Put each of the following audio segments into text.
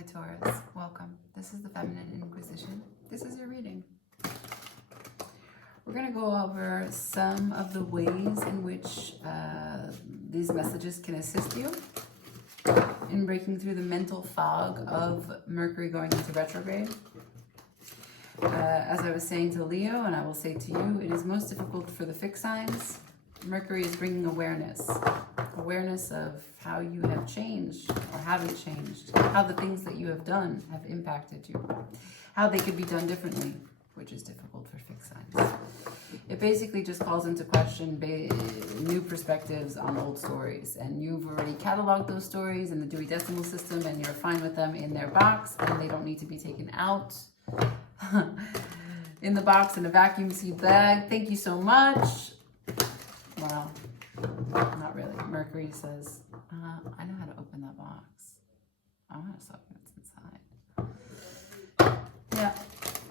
Hi Taurus, welcome. This is the Feminine Inquisition. This is your reading. We're going to go over some of the ways in which these messages can assist you in breaking through the mental fog of Mercury going into retrograde. As I was saying to Leo, and I will say to you, it is most difficult for the fixed signs. Mercury is bringing awareness of how you have changed or haven't changed, how the things that you have done have impacted you, how they could be done differently, which is difficult for fixed signs. It basically just calls into question new perspectives on old stories, and you've already cataloged those stories in the Dewey Decimal System, and you're fine with them in their box, and they don't need to be taken out in the box in a vacuum sealed bag. Thank you so much. Well, not really. Mercury says, I know how to open that box. I want to suck what's inside. Yeah,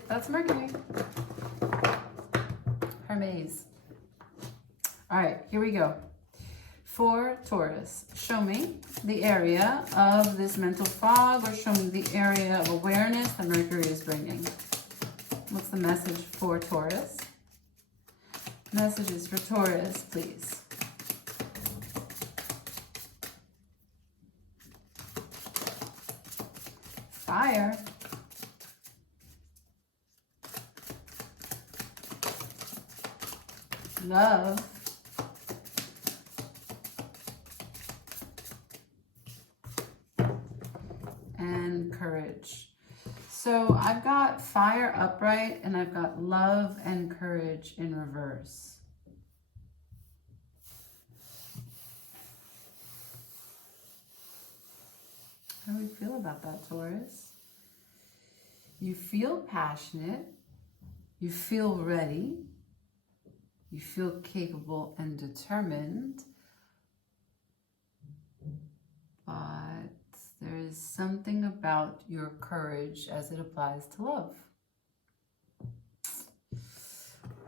that's Mercury. Her maze. All right, here we go. For Taurus, show me the area of this mental fog, or show me the area of awareness that Mercury is bringing. What's the message for Taurus? Messages for Taurus, please. Fire. Love. And courage. So I've got fire upright, and I've got love and courage in reverse. How do we feel about that, Taurus? You feel passionate, you feel ready, you feel capable and determined, but there is something about your courage as it applies to love.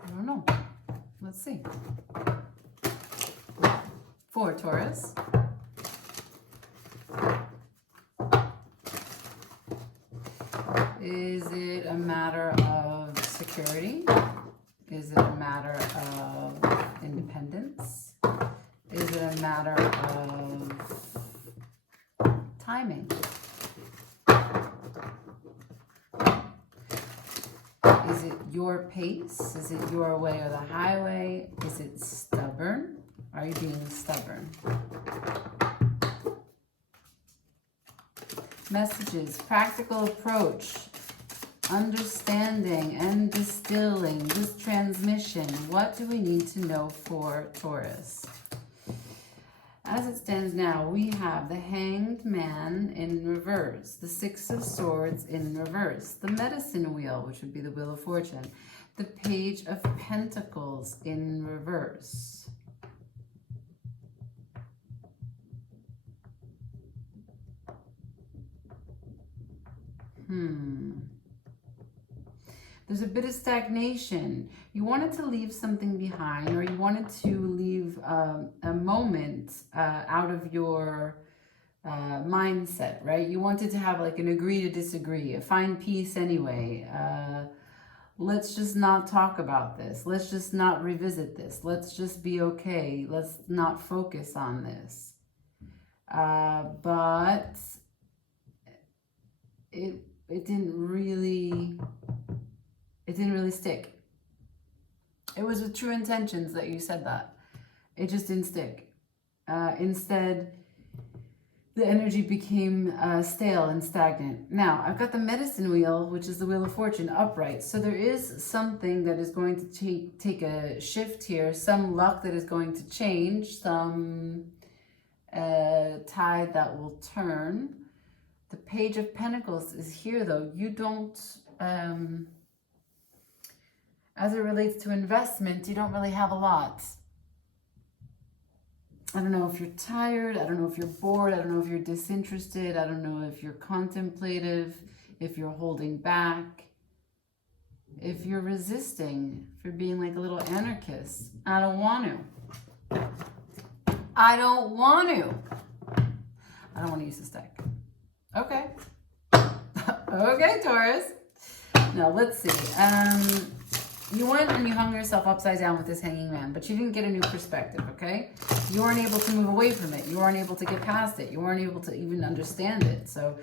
I don't know. Let's see. For Taurus. Is it a matter of security? Is it a matter of independence? Is it a matter of timing? Is it your pace? Is it your way or the highway? Is it stubborn? Are you being stubborn? Messages, practical approach, understanding and distilling this transmission. What do we need to know for Taurus? As it stands now, we have the Hanged Man in reverse, the Six of Swords in reverse, the Medicine Wheel, which would be the Wheel of Fortune, the Page of Pentacles in reverse. There's a bit of stagnation. You wanted to leave something behind, or you wanted to leave a moment out of your mindset, right? You wanted to have like an agree to disagree, find peace anyway. Let's just not talk about this. Let's just not revisit this. Let's just be okay. Let's not focus on this. But it didn't really stick. It was with true intentions that you said that. It just didn't stick. Instead, the energy became stale and stagnant. Now, I've got the Medicine Wheel, which is the Wheel of Fortune, upright. So there is something that is going to take a shift here, some luck that is going to change, some tide that will turn. The Page of Pentacles is here, though. You don't, as it relates to investment, you don't really have a lot. I don't know if you're tired. I don't know if you're bored. I don't know if you're disinterested. I don't know if you're contemplative, if you're holding back, if you're resisting, if you're being like a little anarchist. I don't want to. I don't want to use this deck. Okay. Okay, Taurus. Now, let's see. You went and you hung yourself upside down with this hanging man, but you didn't get a new perspective, okay? You weren't able to move away from it. You weren't able to get past it. You weren't able to even understand it. So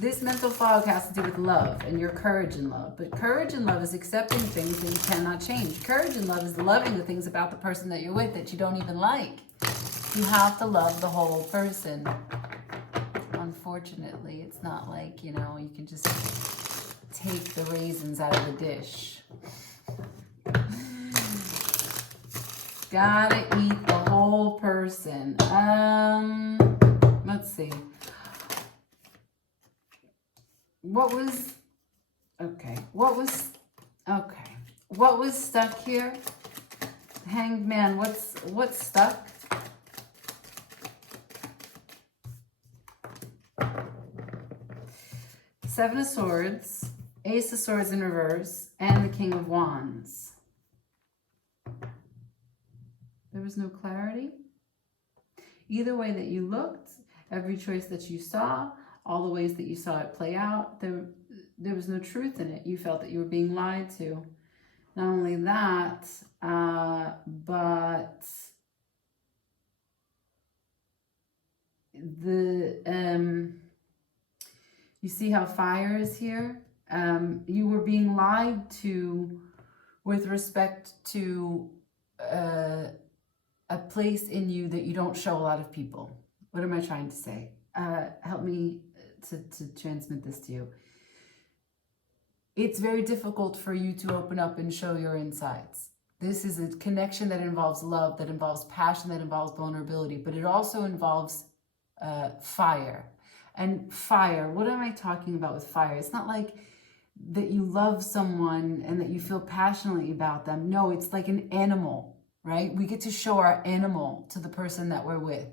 this mental fog has to do with love and your courage in love. But courage in love is accepting things that you cannot change. Courage in love is loving the things about the person that you're with that you don't even like. You have to love the whole person. Unfortunately, it's not like, you know, you can just take the raisins out of the dish. Gotta eat the whole person. Let's see. What was stuck here? Hanged man, what's stuck? Seven of Swords, Ace of Swords in reverse, and the King of Wands. There was no clarity. Either way that you looked, every choice that you saw, all the ways that you saw it play out, there was no truth in it. You felt that you were being lied to. Not only that, but you see how fire is here? You were being lied to with respect to a place in you that you don't show a lot of people. What am I trying to say? Help me to transmit this to you. It's very difficult for you to open up and show your insides. This is a connection that involves love, that involves passion, that involves vulnerability, but it also involves fire. And fire, what am I talking about with fire? It's not like that you love someone and that you feel passionately about them. No, it's like an animal, right? We get to show our animal to the person that we're with.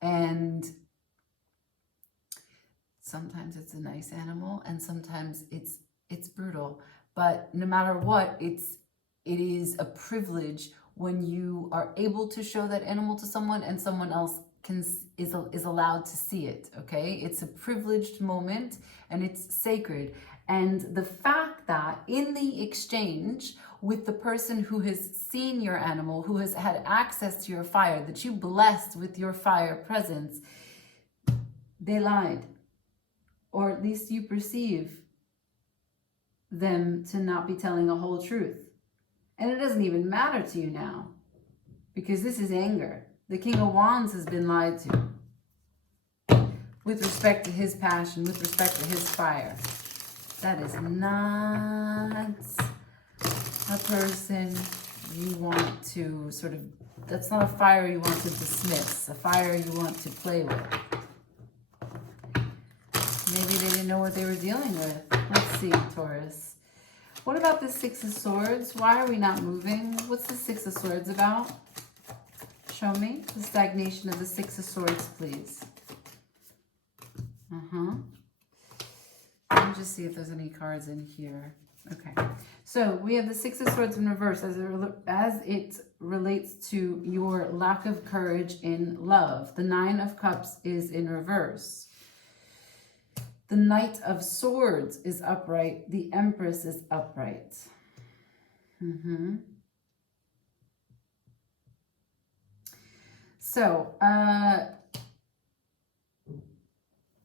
And sometimes it's a nice animal and sometimes it's brutal. But no matter what, it is a privilege when you are able to show that animal to someone and someone else is allowed to see it, okay? It's a privileged moment and it's sacred. And the fact that in the exchange with the person who has seen your animal, who has had access to your fire, that you blessed with your fire presence, they lied. Or at least you perceive them to not be telling a whole truth. And it doesn't even matter to you now, because this is anger. The King of Wands has been lied to with respect to his passion, with respect to his fire. That is not a person you want to sort of, that's not a fire you want to dismiss, a fire you want to play with. Maybe they didn't know what they were dealing with. Let's see, Taurus. What about the Six of Swords? Why are we not moving? What's the Six of Swords about? Show me the stagnation of the Six of Swords, please. Let me just see if there's any cards in here. Okay. So we have the Six of Swords in reverse as it relates to your lack of courage in love. The Nine of Cups is in reverse. The Knight of Swords is upright. The Empress is upright. So,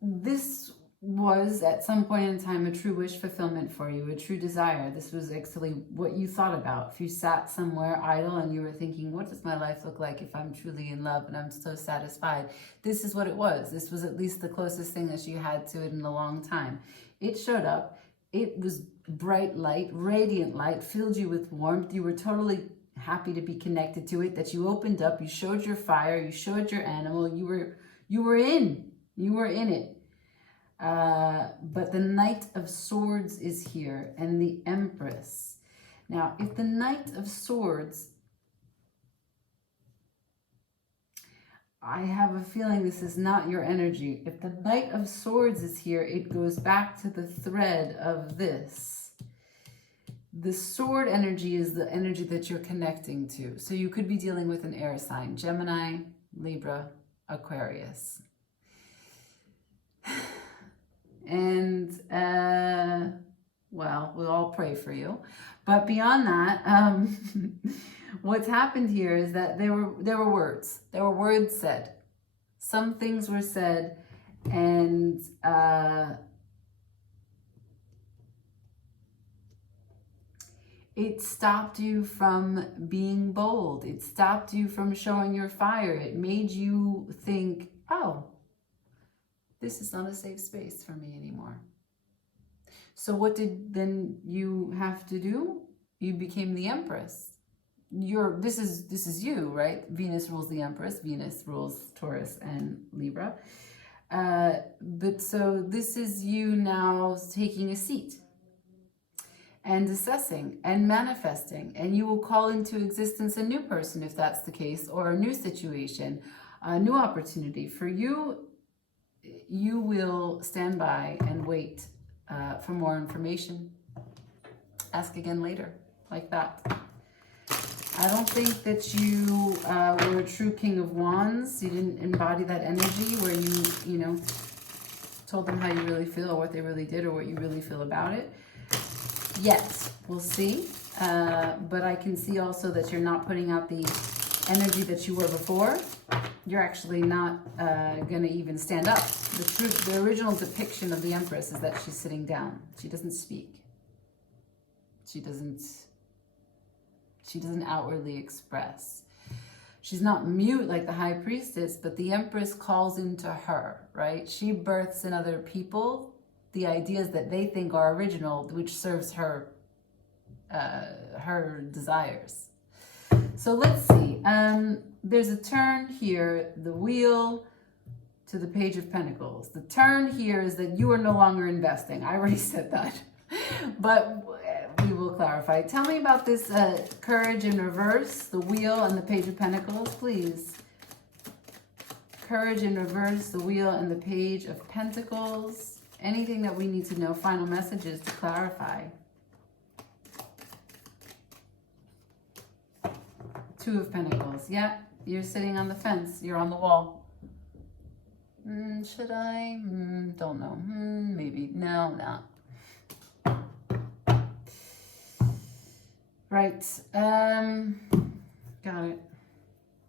this was at some point in time a true wish fulfillment for you, a true desire. This was actually what you thought about. If you sat somewhere idle and you were thinking, what does my life look like if I'm truly in love and I'm so satisfied? This is what it was. This was at least the closest thing that you had to it in a long time. It showed up. It was bright light, radiant light, filled you with warmth. You were totally happy to be connected to it, that you opened up, you showed your fire, you showed your animal, you were in it. But the Knight of Swords is here and the Empress. Now, if the Knight of Swords, I have a feeling this is not your energy. If the Knight of Swords is here, it goes back to the thread of this. The sword energy is the energy that you're connecting to. So you could be dealing with an air sign, Gemini, Libra, Aquarius. And, well, we'll all pray for you. But beyond that, what's happened here is that there were words. There were words said. Some things were said, and it stopped you from being bold. It stopped you from showing your fire. It made you think, oh, this is not a safe space for me anymore. So what did then you have to do? You became the Empress. This is you, right? Venus rules the Empress. Venus rules Taurus and Libra. But so this is you now taking a seat and assessing and manifesting, and you will call into existence a new person if that's the case, or a new situation, a new opportunity for you. You will stand by and wait for more information. Ask again later, like that. I don't think that you were a true King of Wands. You didn't embody that energy where you know, told them how you really feel, or what they really did, or what you really feel about it. Yet, we'll see. But I can see also that you're not putting out the energy that you were before. You're actually not going to even stand up. The original depiction of the Empress is that she's sitting down. She doesn't speak. She doesn't outwardly express. She's not mute like the High Priestess, but the Empress calls into her, right? She births in other people the ideas that they think are original, which serves her desires. So let's see. There's a turn here, the Wheel to the Page of Pentacles. The turn here is that you are no longer investing. I already said that, but we will clarify. Tell me about this Courage in reverse, the Wheel and the Page of Pentacles, please. Courage in reverse, the Wheel and the Page of Pentacles. Anything that we need to know, final messages to clarify. Two of Pentacles. Yeah, you're sitting on the fence. You're on the wall. Should I? Don't know. Maybe. No, no. Right. Got it.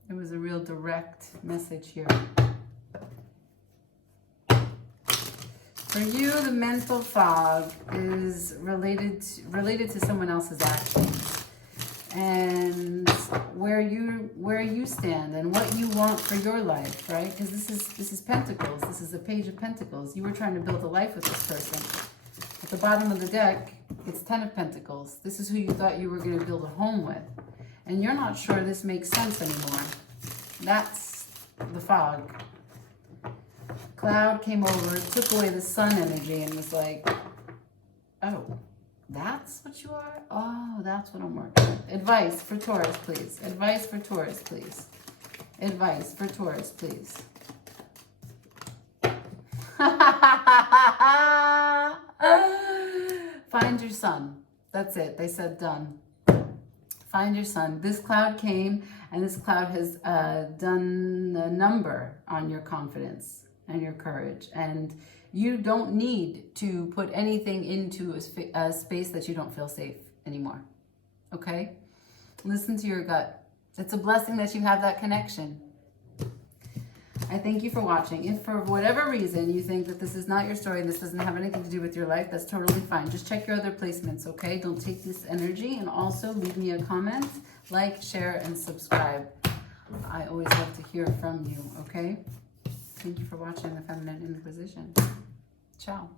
It was a real direct message here. For you, the mental fog is related to someone else's actions, and where you stand and what you want for your life, right? Because this is Pentacles. This is the Page of Pentacles. You were trying to build a life with this person. At the bottom of the deck, it's 10 of Pentacles. This is who you thought you were going to build a home with, and you're not sure this makes sense anymore. That's the fog. Cloud came over, took away the sun energy, and was like, oh, that's what you are? Oh, that's what I'm working with. Advice for Taurus, please. Advice for Taurus, please. Advice for Taurus, please. Find your sun. That's it. They said done. Find your sun. This cloud came, and this cloud has done a number on your confidence and your courage, and you don't need to put anything into a space that you don't feel safe anymore. Okay? Listen to your gut. It's a blessing that you have that connection. I thank you for watching. If for whatever reason you think that this is not your story and this doesn't have anything to do with your life, that's totally fine. Just check your other placements, okay? Don't take this energy, and also leave me a comment, like, share, and subscribe. I always love to hear from you, okay? Thank you for watching the Feminine Inquisition. Ciao.